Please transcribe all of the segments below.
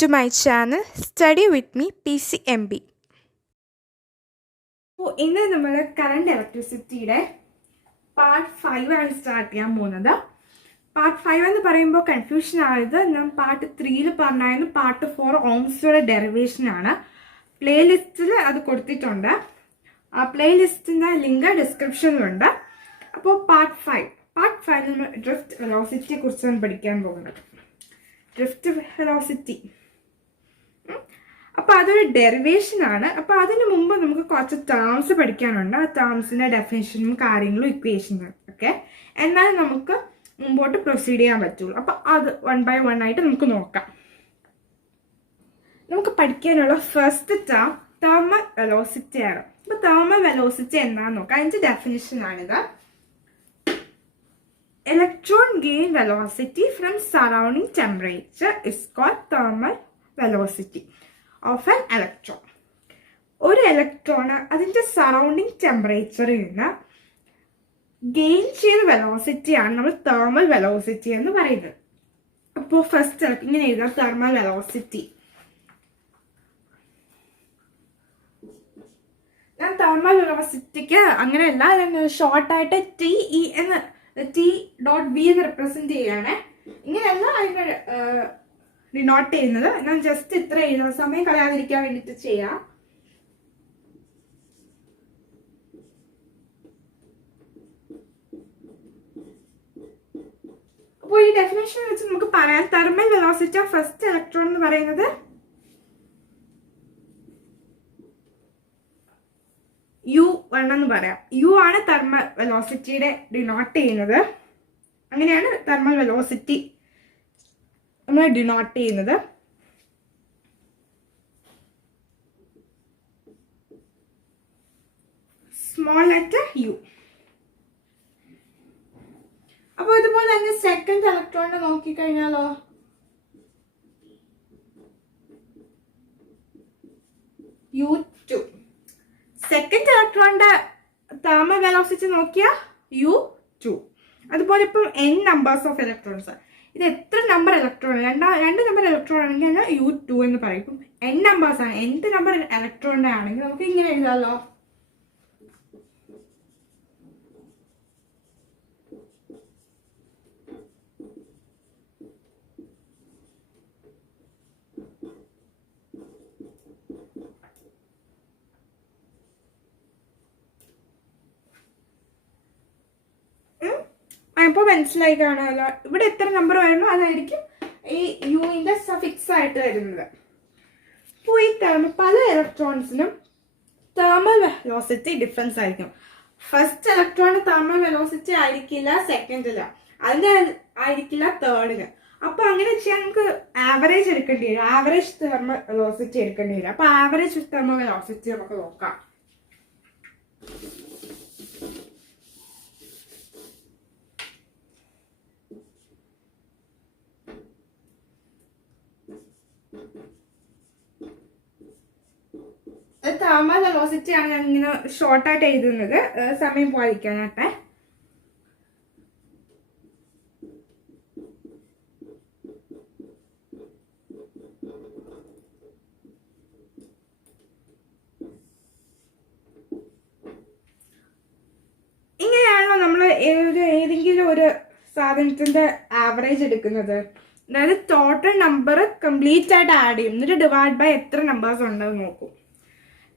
to my channel Study with me PCMB. അപ്പോൾ ഇന്ന് നമ്മൾ കറണ്ട് ഇലക്ട്രിസിറ്റിയുടെ പാർട്ട് 5 ആണ് സ്റ്റാർട്ട് ചെയ്യാൻ പോകുന്നത്. പാർട്ട് 5 എന്ന് പറയുമ്പോൾ കൺഫ്യൂഷൻ ആയത് ഞാൻ പാർട്ട് 3 പറഞ്ഞായിരുന്നു. പാർട്ട് 4 ഓംസിയുടെ ഡെറിവേഷൻ ആണ്. പ്ലേലിസ്റ്റിൽ അത് കൊടുത്തിട്ടുണ്ട്. ആ പ്ലേലിസ്റ്റിൻ്റെ ലിങ്ക് ഡിസ്ക്രിപ്ഷനിലുണ്ട്. അപ്പോൾ പാർട്ട് 5 നമ്മൾ ഡ്രിഫ്റ്റ് വെലോസിറ്റിയെ കുറിച്ചാണ് പഠിക്കാൻ പോകുന്നത്. ഡ്രിഫ്റ്റ് വെലോസിറ്റി അപ്പോൾ അതൊരു ഡെറിവേഷൻ ആണ്. അപ്പോൾ അതിന് മുമ്പ് നമുക്ക് കുറച്ച് ടേംസ് പഠിക്കാനുണ്ട്. ആ ടേംസിൻ്റെ ഡെഫിനേഷനും കാര്യങ്ങളും ഇക്വേഷനും ഒക്കെ എന്നാൽ നമുക്ക് മുമ്പോട്ട് പ്രൊസീഡ് ചെയ്യാൻ പറ്റുള്ളൂ. അപ്പോൾ അത് 1 by 1 ആയിട്ട് നമുക്ക് നോക്കാം. നമുക്ക് പഠിക്കാനുള്ള ഫസ്റ്റ് ടേം തെർമൽ വെലോസിറ്റി ആണ്. അപ്പോൾ തെർമൽ വെലോസിറ്റി എന്താണെന്ന് നോക്കാം. അതിൻ്റെ ഡെഫിനേഷനാണിത്. Electron gain velocity from surrounding temperature is called thermal velocity of an electron. ഒരു ഇലക്ട്രോൺ അതിൻ്റെ സറൗണ്ടിങ് ടെമ്പറേച്ചറിൽ നിന്ന് ഗെയിൻ ചെയ്ത വെലോസിറ്റിയാണ് നമ്മൾ തെർമൽ വെലോസിറ്റി എന്ന് പറയുന്നത്. അപ്പോൾ ഫസ്റ്റ് ഇങ്ങനെ എഴുതാം, തെർമൽ വെലോസിറ്റി. ഞാൻ തെർമൽ വെലോസിറ്റിക്ക് അങ്ങനെയല്ല, ഷോർട്ടായിട്ട് TE എന്ന് T.B എന്ന് റെപ്രസെന്റ് ചെയ്യാണ്. ഇങ്ങനെയല്ല അതിനെ ഡിനോട്ട് ചെയ്യുന്നത്. ഞാൻ ജസ്റ്റ് ഇത്ര എഴുതുന്ന സമയം കളയാതിരിക്കാൻ വേണ്ടിയിട്ട് ചെയ്യാം. അപ്പോൾ ഈ ഡെഫിനേഷൻ വെച്ച് നമുക്ക് പറയാം, thermal velocity of first electron എന്ന് പറയുന്നത് U1 എന്ന് പറയാം. U ആണ് തെർമൽ വെലോസിറ്റിയുടെ ഡിനോട്ട് ചെയ്യുന്നത്. അങ്ങനെയാണ് തെർമൽ വെലോസിറ്റി നമ്മൾ ഡിനോട്ട് ചെയ്യുന്നത്. Small letter U. അപ്പോൾ ഇതുപോലെ തന്നെ സെക്കൻഡ് ഇലക്ട്രോണിനെ നോക്കിക്കഴിഞ്ഞാലോ, U2. സെക്കൻഡ് ഇലക്ട്രോണിന്റെ തെർമൽ വെലോസിറ്റി നോക്കിയാൽ U2. അതുപോലെ ഇപ്പം n നമ്പേഴ്സ് ഓഫ് ഇലക്ട്രോൺസ്. ഇത് എത്ര നമ്പർ ഇലക്ട്രോൺ, രണ്ട് നമ്പർ ഇലക്ട്രോൺ ആണെങ്കിൽ U2 എന്ന് പറയും. ഇപ്പം n നമ്പേഴ്സ് ആണ്. nth നമ്പർ ഇലക്ട്രോണിന്റെ ആണെങ്കിൽ നമുക്ക് ഇങ്ങനെ എഴുതാമല്ലോ. അപ്പോൾ മനസ്സിലായി കാണാമല്ലോ. ഇവിടെ എത്ര നമ്പർ വരണോ അതായിരിക്കും ഈ യുവിൻ്റെ സഫിക്സ് ആയിട്ട് വരുന്നത്. അപ്പോൾ ഈ പല ഇലക്ട്രോൺസിനും തെർമൽ വെലോസിറ്റി ഡിഫറൻസ് ആയിരിക്കും. ഫസ്റ്റ് ഇലക്ട്രോണിന് തെർമൽ വെലോസിറ്റി ആയിരിക്കില്ല സെക്കൻഡില്, അതിൻ്റെ ആയിരിക്കില്ല തേർഡിന്. അപ്പോൾ അങ്ങനെ ചെയ്യാൻ നമുക്ക് ആവറേജ് എടുക്കേണ്ടി വരും. ആവറേജ് തെർമൽ വെലോസിറ്റി എടുക്കേണ്ടി വരും. അപ്പോൾ ആവറേജ് തെർമൽ വെലോസിറ്റി നമുക്ക് നോക്കാം. തെർമൽ വെലോസിറ്റി ആണ് ഞാൻ ഇങ്ങനെ ഷോർട്ടായിട്ട് എഴുതുന്നത്, സമയം പോകാതിരിക്കാനാട്ടെ. ഇങ്ങനെയാണല്ലോ നമ്മൾ ഏതെങ്കിലും ഒരു സാധനത്തിന്റെ ആവറേജ് എടുക്കുന്നത്. അതായത് ടോട്ടൽ നമ്പർ കംപ്ലീറ്റ് ആയിട്ട് ആഡ് ചെയ്യും, എന്നിട്ട് ഡിവൈഡ് ബൈ എത്ര നമ്പേഴ്സ് ഉണ്ടെന്ന് നോക്കും.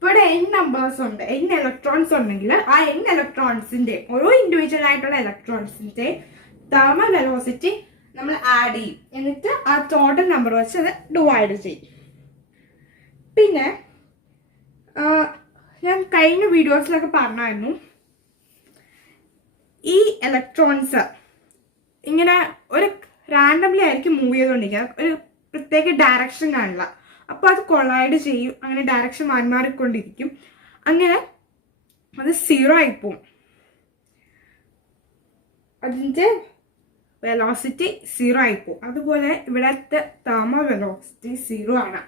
ഇവിടെ n നമ്പേഴ്സ് ഉണ്ട്, n ഇലക്ട്രോൺസ് ഉണ്ടെങ്കിൽ ആ n ഇലക്ട്രോൺസിന്റെ ഓരോ ഇൻഡിവിജ്വൽ ആയിട്ടുള്ള ഇലക്ട്രോൺസിന്റെ തെർമൽ വെലോസിറ്റി നമ്മൾ ആഡ് ചെയ്യും. എന്നിട്ട് ആ ടോട്ടൽ നമ്പർ വെച്ച് അത് ഡിവൈഡ് ചെയ്യും. പിന്നെ ഞാൻ കഴിഞ്ഞ വീഡിയോസിലൊക്കെ പറഞ്ഞായിരുന്നു, ഈ ഇലക്ട്രോൺസ് ഇങ്ങനെ ഒരു റാൻഡംലി ആയിരിക്കും മൂവ് ചെയ്തുകൊണ്ടിരിക്കുക, ഒരു പ്രത്യേക ഡയറക്ഷൻ കാണില്ല. അപ്പോൾ അത് കൊളൈഡ് ചെയ്യും, അങ്ങനെ ഡയറക്ഷൻ മാറിക്കൊണ്ടിരിക്കും. അങ്ങനെ അത് 0 ആയിപ്പോവും. അതിൻ്റെ വെലോസിറ്റി 0 ആയിപ്പോവും. അതുപോലെ ഇവിടുത്തെ തെർമൽ വെലോസിറ്റി 0 ആണ്.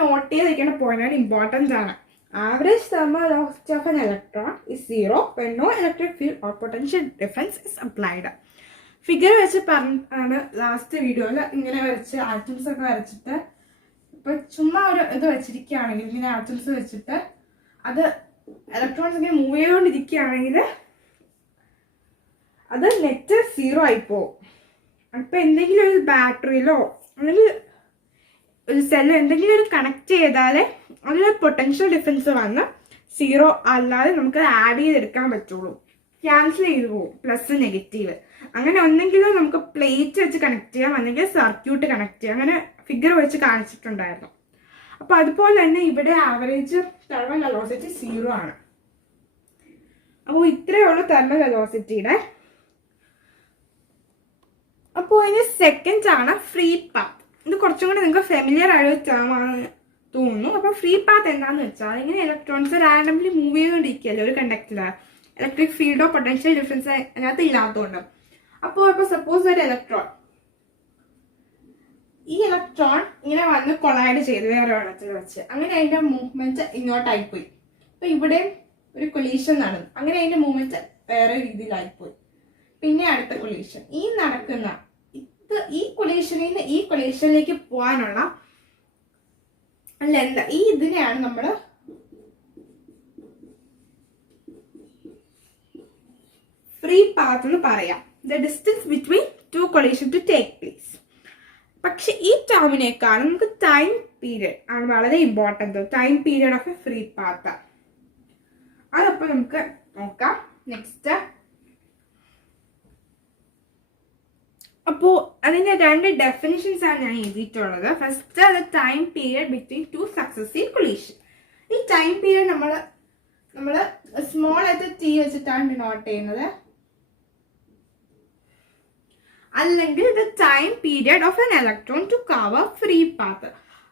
നോട്ട് ചെയ്ത് വയ്ക്കേണ്ട പോയിന്റാണ്, ഇമ്പോർട്ടൻ്റ് ആണ്. Average thermal velocity of an electron is 0 when no electric field or potential difference is applied. Figure വെച്ച് പറഞ്ഞാണ് ലാസ്റ്റ് വീഡിയോയിൽ ഇങ്ങനെ വരച്ച് ആറ്റംസ് ഒക്കെ വരച്ചിട്ട് ഇപ്പൊ ചുമ്മാ ഒരു ഇത് വെച്ചിരിക്കുകയാണെങ്കിൽ ഇങ്ങനെ ആറ്റംസ് വെച്ചിട്ട് അത് ഇലക്ട്രോൺസ് ഇങ്ങനെ മൂവ് ചെയ്തുകൊണ്ടിരിക്കുകയാണെങ്കിൽ അത് നെറ്റ് 0 ആയിപ്പോവും. അപ്പൊ എന്തെങ്കിലും ഒരു ബാറ്ററിയിലോ അല്ലെങ്കിൽ ഒരു സെല്ലോ എന്തെങ്കിലും ഒരു കണക്ട് ചെയ്താലേ അതിൽ പൊട്ടൻഷ്യൽ ഡിഫറൻസ് വന്ന് 0 അല്ലാതെ നമുക്ക് ആഡ് ചെയ്തെടുക്കാൻ പറ്റുള്ളൂ. ക്യാൻസൽ ചെയ്ത് പോകും പ്ലസ് നെഗറ്റീവ്. അങ്ങനെ ഒന്നെങ്കിലും നമുക്ക് പ്ലേറ്റ് വെച്ച് കണക്ട് ചെയ്യാം, അല്ലെങ്കിൽ സർക്യൂട്ട് കണക്ട് ചെയ്യാം. അങ്ങനെ ഫിഗർ വെച്ച് കാണിച്ചിട്ടുണ്ടായിരുന്നു. അപ്പൊ അതുപോലെ തന്നെ ഇവിടെ ആവറേജ് തെർമൽ വെലോസിറ്റി 0 ആണ്. അപ്പോൾ ഇത്രയേ ഉള്ളൂ തെർമൽ വെലോസിറ്റിയുടെ. അപ്പോൾ ഇനി സെക്കൻഡ് ആണ് ഫ്രീ പാത്ത്. ഇത് കുറച്ചും കൂടി നിങ്ങൾക്ക് ഫെമിലിയർ ആയ ടേം ആണെന്ന് തോന്നുന്നു. അപ്പോൾ ഫ്രീ പാത്ത് എന്താണെന്ന് വെച്ചാൽ ഇങ്ങനെ ഇലക്ട്രോൺസ് റാൻഡംലി മൂവ് ചെയ്തുകൊണ്ടിരിക്കുകയല്ലേ ഒരു കണ്ടക്ടറിൽ. ഇലക്ട്രിക് ഫീൽഡോ പൊട്ടൻഷ്യൽ ഡിഫറൻസ് അതിനകത്ത് ഇല്ലാത്തതുകൊണ്ട്. അപ്പോൾ സപ്പോസ് ഒരു ഇലക്ട്രോൺ ഇങ്ങനെ വന്ന് കൊളൈഡ് ചെയ്ത് വേറെ വെള്ളത്തിൽ വെച്ച് അങ്ങനെ അതിന്റെ മൂവ്മെന്റ് ഇങ്ങോട്ടായി പോയി. അപ്പൊ ഇവിടെ ഒരു കൊളീഷൻ നടന്നു. അങ്ങനെ അതിന്റെ മൂവ്മെന്റ് വേറെ രീതിയിലായിപ്പോയി. പിന്നെ അടുത്ത കൊളീഷൻ ഈ നടക്കുന്ന ഈ കൊളീഷനിൽ നിന്ന് ഈ കൊളീഷനിലേക്ക് പോകാനുള്ള ലെന്ത് ഈ ഇതിനെയാണ് നമ്മൾ ഫ്രീ പാത്ത് എന്ന് പറയാം. The distance between two collision to take place. പക്ഷെ ഈ ടേമിനേക്കാളും നമുക്ക് ടൈം പീരിയഡ് ആണ് വളരെ important. Time period of a free path അതപ്പോൾ നമുക്ക് നോക്കാം. നെക്സ്റ്റ് അപ്പോൾ അതിന്റെ 2 ഡെഫിനിഷൻസ് ആണ് ഞാൻ എഴുതിയിട്ടുള്ളത്. First the time period between 2 successive collision. ഈ ടൈം പീരിയഡ് നമ്മൾ സ്മോൾ ആയിട്ട് ടി വെച്ചിട്ടാണ് ഡിനോട്ട് ചെയ്യുന്നത്. അല്ലെങ്കിൽ the time period of an electron to cover free path.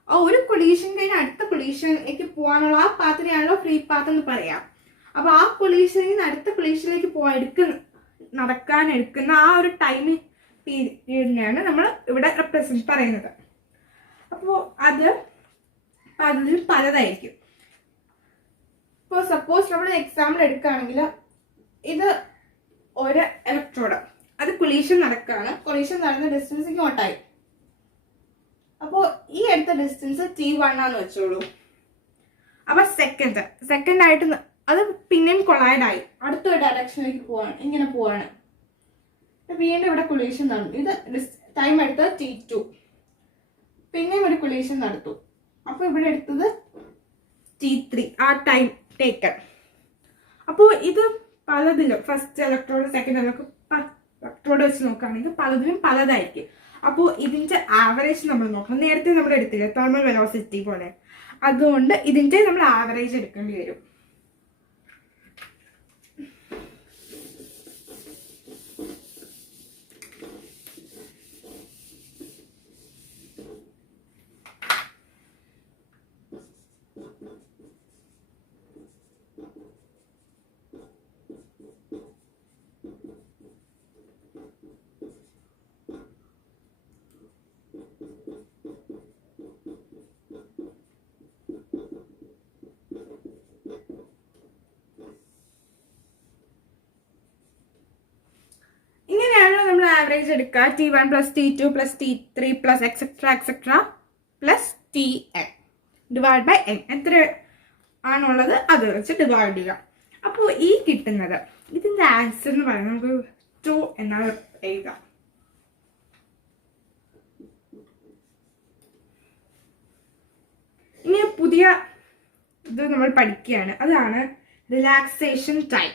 ഒരു കൊളീഷൻ കഴിഞ്ഞ് അടുത്ത കൊളീഷനിലേക്ക് പോകാനുള്ള ആ പാത്തിനെയാണല്ലോ ഫ്രീ പാത്ത് എന്ന് പറയാം. അപ്പൊ ആ കൊളീഷനിൽ നിന്ന് അടുത്ത കൊളീഷനിലേക്ക് നടക്കാൻ എടുക്കുന്ന ആ ഒരു ടൈം പീരിയഡിനെയാണ് നമ്മൾ ഇവിടെ റെപ്രസെന്റ് പറയുന്നത്. അപ്പോൾ അത് പലതിലും പലതായിരിക്കും. ഇപ്പോൾ സപ്പോസ് നമ്മൾ എക്സാമ്പിൾ എടുക്കുകയാണെങ്കിൽ ഇത് ഒരു ഇലക്ട്രോഡ്, അത് കൊളീഷൻ നടക്കുകയാണ്. കൊളീഷൻ നടന്ന ഡിസ്റ്റൻസ് ഇങ്ങോട്ടായി. അപ്പോൾ ഈ എടുത്ത ഡിസ്റ്റൻസ് T1 ആണെന്ന് വെച്ചോളൂ. അപ്പൊ സെക്കൻഡ് ആയിട്ട് അത് പിന്നെയും കൊളൈഡായി അടുത്തൊരു ഡയറക്ഷനിലേക്ക് പോവാണ്, ഇങ്ങനെ പോവാണ്. വീണ്ടും ഇവിടെ കൊളീഷൻ നടന്നു. ഇത് ടൈം എടുത്തത് T2. പിന്നെയും ഒരു കൊളീഷൻ നടത്തും. അപ്പൊ ഇവിടെ എടുത്തത് T3 ആ ടൈം ടേക്കൺ. അപ്പോൾ ഇത് പലതിലും ഫസ്റ്റ് ഇലക്ട്രോഡ് സെക്കൻഡ് ഇലക്ട്രോഡ് വെച്ച് നോക്കുകയാണെങ്കിൽ പലതിലും പലതായിരിക്കും. അപ്പോൾ ഇതിന്റെ ആവറേജ് നമ്മൾ നോക്കണം. നേരത്തെ നമ്മൾ എടുത്തില്ല തെർമൽ വെലോസിറ്റി പോലെ, അതുകൊണ്ട് ഇതിന്റെ നമ്മൾ ആവറേജ് എടുക്കേണ്ടി വരും. ആവറേജ് എടുക്കുക. T1 plus T2 plus T3 plus etcetera plus Tn divide by n. എത്ര ആണുള്ളത് അത് വെച്ച് ഡിവൈഡ് ചെയ്യുക. അപ്പോൾ ഈ കിട്ടുന്നത് ഇതിന്റെ ആൻസർ എന്ന് പറയുന്നത് നമുക്ക് 2 എന്നാണ് എഴുതാം. ഇനി പുതിയ ഇത് നമ്മൾ പഠിക്കുകയാണ്. അതാണ് റിലാക്സേഷൻ ടൈം.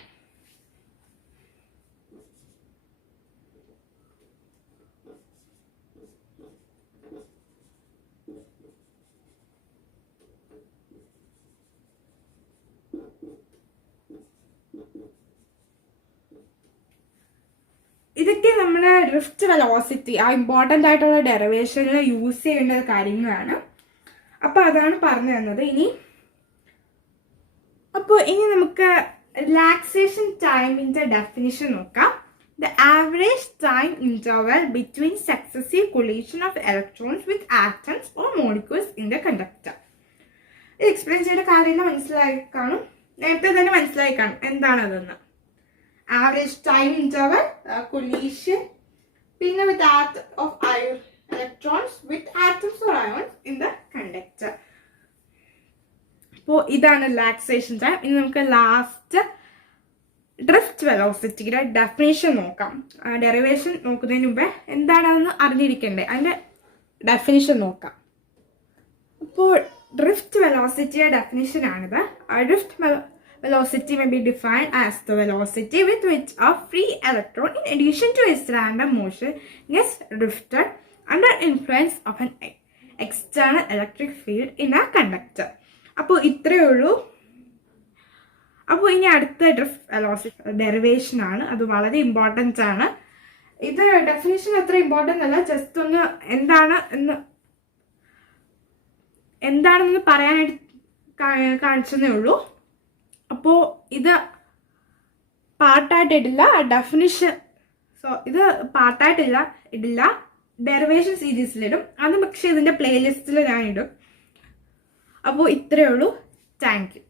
ഇതൊക്കെ നമ്മുടെ ഡ്രിഫ്റ്റ് വെലോസിറ്റി ആ ഇമ്പോർട്ടൻ്റ് ആയിട്ടുള്ള ഡെറിവേഷനിൽ യൂസ് ചെയ്യേണ്ട കാര്യങ്ങളാണ്. അപ്പോൾ അതാണ് പറഞ്ഞു തന്നത്. ഇനി നമുക്ക് റിലാക്സേഷൻ ടൈമിന്റെ ഡെഫിനിഷൻ നോക്കാം. The average time interval between successive collision of electrons with atoms or molecules in the conductor. ഇത് എക്സ്പ്ലെയിൻ ചെയ്ത കാര്യങ്ങൾ മനസ്സിലായി കാണും, നേരത്തെ തന്നെ മനസ്സിലായി കാണും എന്താണതെന്ന്. Average time interval collision പിന്നെ with of electrons with atoms or ions in the conductor. അപ്പോൾ ഇതാണ് റിലാക്സേഷൻ ടൈം. ഇനി നമുക്ക് ലാസ്റ്റ് ഡ്രിഫ്റ്റ് വെലോസിറ്റിയുടെ ഡെഫിനേഷൻ നോക്കാം. ഡെറിവേഷൻ നോക്കുന്നതിന് മുമ്പേ എന്താണെന്ന് അറിഞ്ഞിരിക്കണ്ടേ, അതിൻ്റെ ഡെഫിനിഷൻ നോക്കാം. അപ്പോൾ ഡ്രിഫ്റ്റ് വെലോസിറ്റിയുടെ ഡെഫിനിഷൻ ആണിത്. Drift velocity may be defined as the velocity with which a free electron, in addition to its random motion, gets drifted under influence of an external electric field in a conductor. അപ്പോൾ ഇത്രയേ ഉള്ളൂ. അപ്പോൾ ഇനി അടുത്ത drift velocity derivation ആണ്. അത് വളരെ important ആണ്. ഇത് ഡെഫിനേഷൻ അത്ര ഇമ്പോർട്ടൻ്റ് അല്ല, ജസ്റ്റ് ഒന്ന് എന്താണെന്ന് പറയാനായിട്ട് കാണിച്ചതേ ഉള്ളൂ. അപ്പോൾ ഇത് പാർട്ടായിട്ട് ഇടില്ല, ഡെഫിനിഷൻ ഇത് പാർട്ടായിട്ടില്ല ഇടില്ല, ഡെറിവേഷൻ സീരീസിലിടും. അത് പക്ഷേ ഇതിൻ്റെ പ്ലേലിസ്റ്റിൽ ഞാൻ ഇടും. അപ്പോൾ ഇത്രയേ ഉള്ളൂ. Thank you.